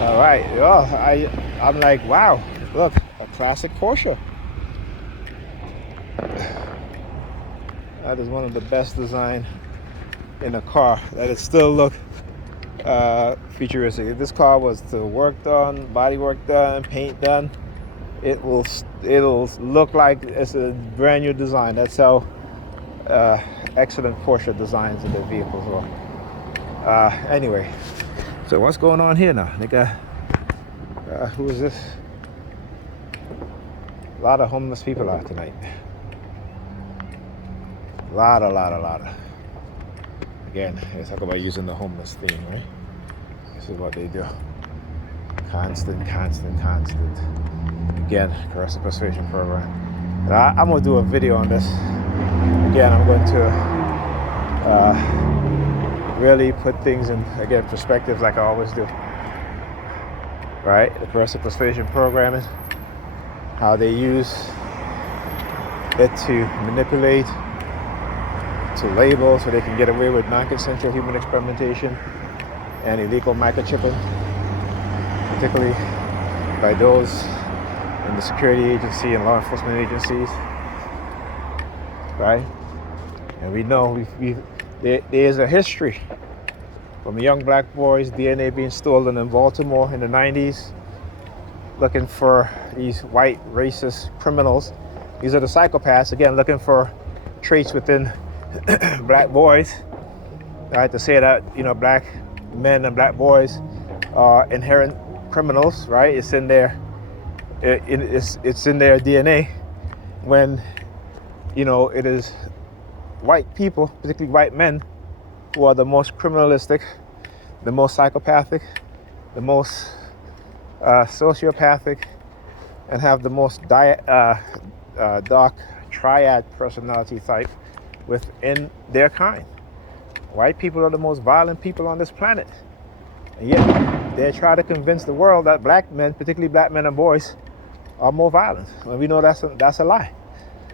All right. Oh, I'm like, wow, look, a classic Porsche. That is one of the best design in a car. That it still look futuristic. If this car was to work done, body work done, paint done, it'll look like it's a brand new design. That's how excellent Porsche designs in their vehicles are. Anyway, so what's going on here now? They got who is this? A lot of homeless people out tonight. A lot. Again, let's talk about using the homeless theme, right? This is what they do. Constant. Again, corrective persuasion program. And I'm going to do a video on this. Again, I'm going to really put things in, again, perspective like I always do. Right? The corrective persuasion programming, how they use it to manipulate, to label so they can get away with non-consensual human experimentation and illegal microchipping, particularly by those in the security agency and law enforcement agencies, right? And we know there is a history from young black boys' DNA being stolen in Baltimore in the 90s, looking for these white racist criminals. These are the psychopaths, again, looking for traits within black boys. Right, to say that, black men and black boys are inherent criminals, right? It's in their it's in their DNA when it is white people, particularly white men, who are the most criminalistic, the most psychopathic, the most sociopathic, and have the most dark triad personality type within their kind. White people are the most violent people on this planet. And yet, they try to convince the world that black men, particularly black men and boys, are more violent. And we know that's a lie.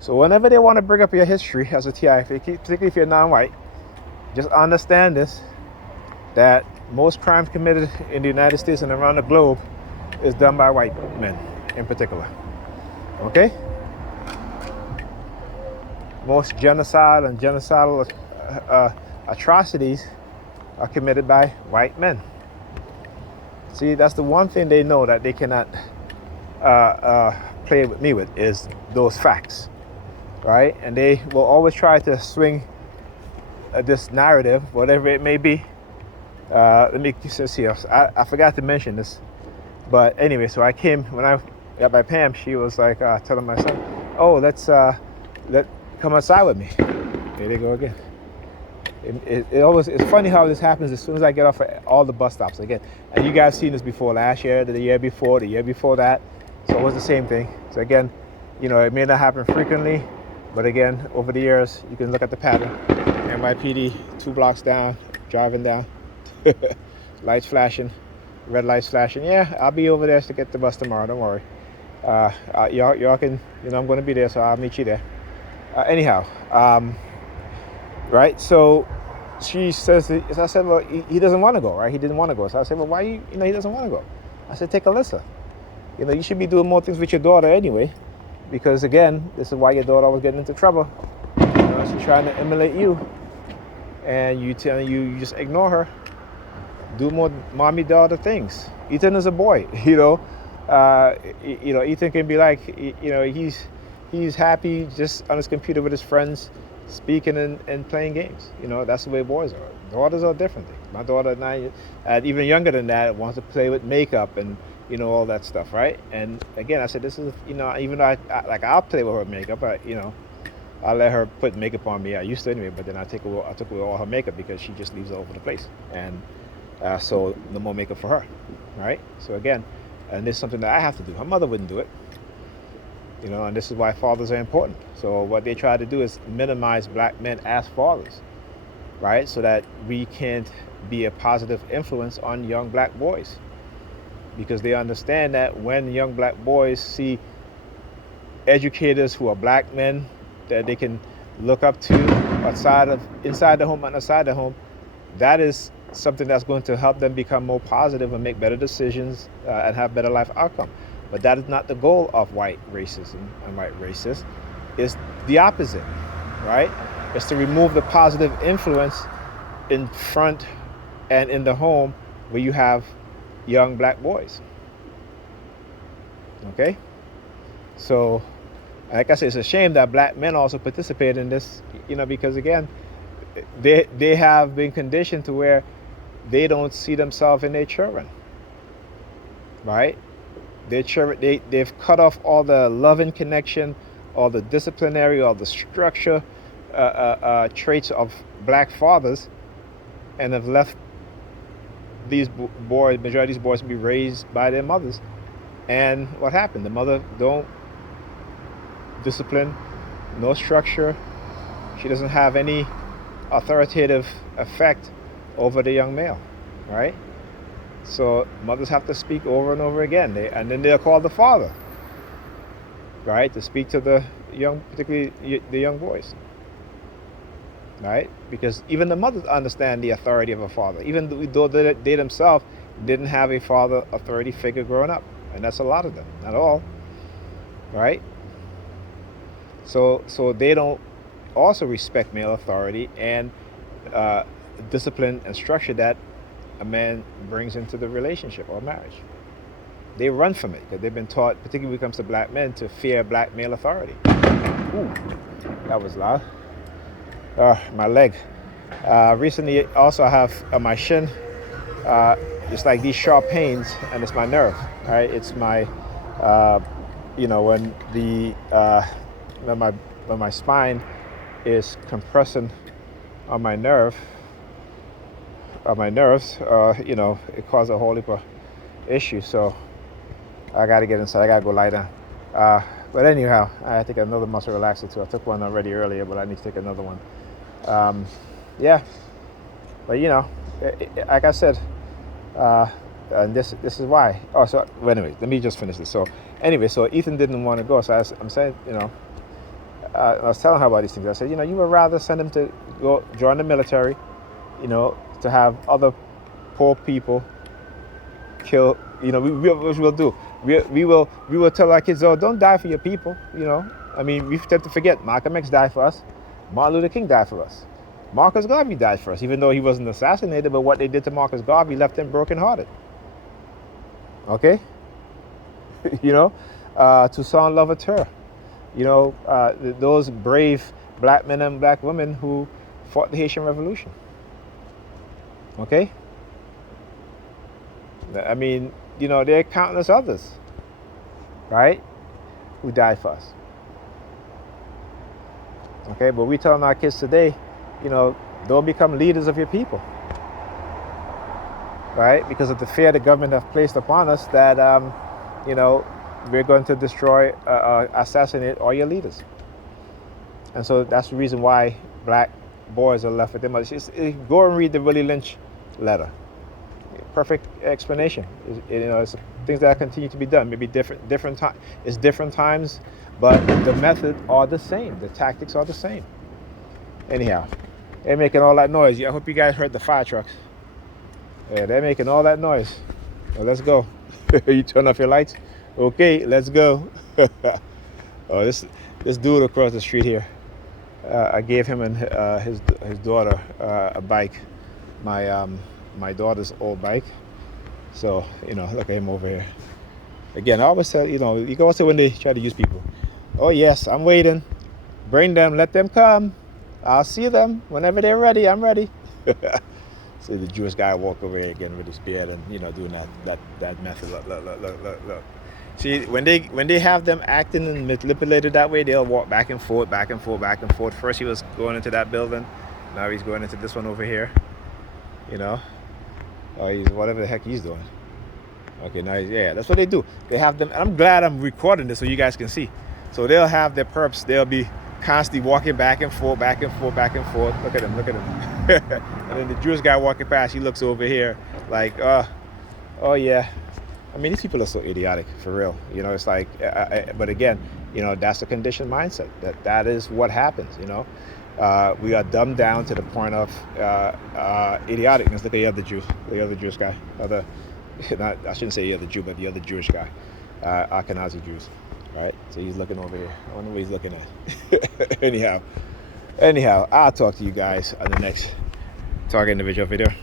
So whenever they want to bring up your history as a TI, particularly if you're non-white, just understand this, that most crimes committed in the United States and around the globe is done by white men in particular. Okay? Most genocide and genocidal atrocities are committed by white men. See, that's the one thing they know that they cannot play with me with, is those facts, right? And they will always try to swing this narrative, whatever it may be. Let me just see. I forgot to mention this, but anyway, so I came when I got by Pam. She was like telling my son, "Oh, let's come outside with me." Here they go again. It's funny how this happens as soon as I get off at all the bus stops again. And you guys seen this before, last year, the year before that. So it was the same thing. So again, it may not happen frequently, but again, over the years, you can look at the pattern. NYPD, 2 blocks down, driving down, lights flashing, red lights flashing. Yeah, I'll be over there to get the bus tomorrow. Don't worry. Y'all can, I'm going to be there, so I'll meet you there. Anyhow, right? So she says, I said, well, he doesn't want to go, right? He didn't want to go. So I said, well, why he doesn't want to go? I said, take Alyssa. You should be doing more things with your daughter anyway, because again, this is why your daughter was getting into trouble. She's trying to emulate you, and you just ignore her. Do more mommy-daughter things. Ethan is a boy, Ethan can be like, he's happy just on his computer with his friends, speaking and playing games. That's the way boys are. Daughters are different. My daughter, 9, even younger than that, wants to play with makeup and all that stuff, right? And again, I said, this is, even though I'll play with her makeup, but I'll let her put makeup on me. I used to anyway, but then I took away all her makeup because she just leaves it all over the place. And so no more makeup for her, right? So again, and this is something that I have to do. Her mother wouldn't do it. And this is why fathers are important. So what they try to do is minimize black men as fathers, right? So that we can't be a positive influence on young black boys. Because they understand that when young black boys see educators who are black men that they can look up to inside the home and outside the home, that is something that's going to help them become more positive and make better decisions and have better life outcome. But that is not the goal of white racism and white racists. It's the opposite, right? It's to remove the positive influence in front and in the home where you have young black boys. Okay? So, like I said, it's a shame that black men also participate in this, because again, they have been conditioned to where they don't see themselves in their children, right? Their children, they've cut off all the loving connection, all the disciplinary, all the structure traits of black fathers, and have left these boys, majority of these boys, to be raised by their mothers. And what happened? The mother don't discipline, no structure. She doesn't have any authoritative effect over the young male, right? So mothers have to speak over and over again. And then they'll call the father, right, to speak to the young, particularly the young boys, right? Because even the mothers understand the authority of a father, even though they themselves didn't have a father authority figure growing up. And that's a lot of them, not all, right? So they don't also respect male authority and discipline and structure that a man brings into the relationship or marriage. They run from it because they've been taught, particularly when it comes to black men, to fear black male authority. Ooh, that was loud. My leg. Recently, also I have on my shin, it's like these sharp pains, and it's my nerve. Right? It's my, when my spine is compressing on my nerves, it causes a whole heap of issues. So I got to get inside. I got to go lie down. But anyhow, I take another muscle relaxer too. I took one already earlier, but I need to take another one. Yeah. But like I said, and this is why. Oh, so well, anyway, let me just finish this. So anyway, so Ethan didn't want to go. So I'm saying, I was telling her about these things. I said, you would rather send him to go join the military, to have other poor people kill. What we'll do. We will tell our kids, oh, don't die for your people. I mean, we tend to forget Malcolm X died for us. Martin Luther King died for us. Marcus Garvey died for us, even though he wasn't assassinated. But what they did to Marcus Garvey left him brokenhearted. Okay. Toussaint Louverture. Those brave black men and black women who fought the Haitian Revolution. Okay? I mean, there are countless others, right, who died for us. Okay, but we're telling our kids today, don't become leaders of your people, right? Because of the fear the government have placed upon us that, we're going to destroy, assassinate all your leaders. And so that's the reason why black boys are left with them. Go and read the Willie Lynch letter. Perfect explanation. It's things that continue to be done. Maybe different time. It's different times, but the method are the same. The tactics are the same. Anyhow, they're making all that noise. I hope you guys heard the fire trucks. Yeah, they're making all that noise. Well, let's go. You turn off your lights. Okay, let's go. Oh, this dude across the street here. I gave him and his daughter a bike. My daughter's old bike. So, look at him over here. Again, I always tell, you can also when they try to use people. Oh, yes, I'm waiting. Bring them, let them come. I'll see them whenever they're ready. I'm ready. So the Jewish guy walked over here again with his beard and, doing that method. Look. See, when they have them acting and manipulated that way, they'll walk back and forth, back and forth, back and forth. First he was going into that building. Now he's going into this one over here. He's whatever the heck he's doing. Okay, now that's what they do. They have them, and I'm glad I'm recording this so you guys can see. So they'll have their perps. They'll be constantly walking back and forth, back and forth, back and forth. Look at him. And then the Jewish guy walking past, he looks over here like, oh yeah. I mean, these people are so idiotic, for real. It's like, but again, that's a conditioned mindset. That is what happens. We are dumbed down to the point of idioticness. Look at the other Jew, the other Jewish guy. Not, I shouldn't say the other Jew, but the other Jewish guy, Ashkenazi Jews. Right? So he's looking over here. I wonder what he's looking at. Anyhow, I'll talk to you guys on the next Target Individual video.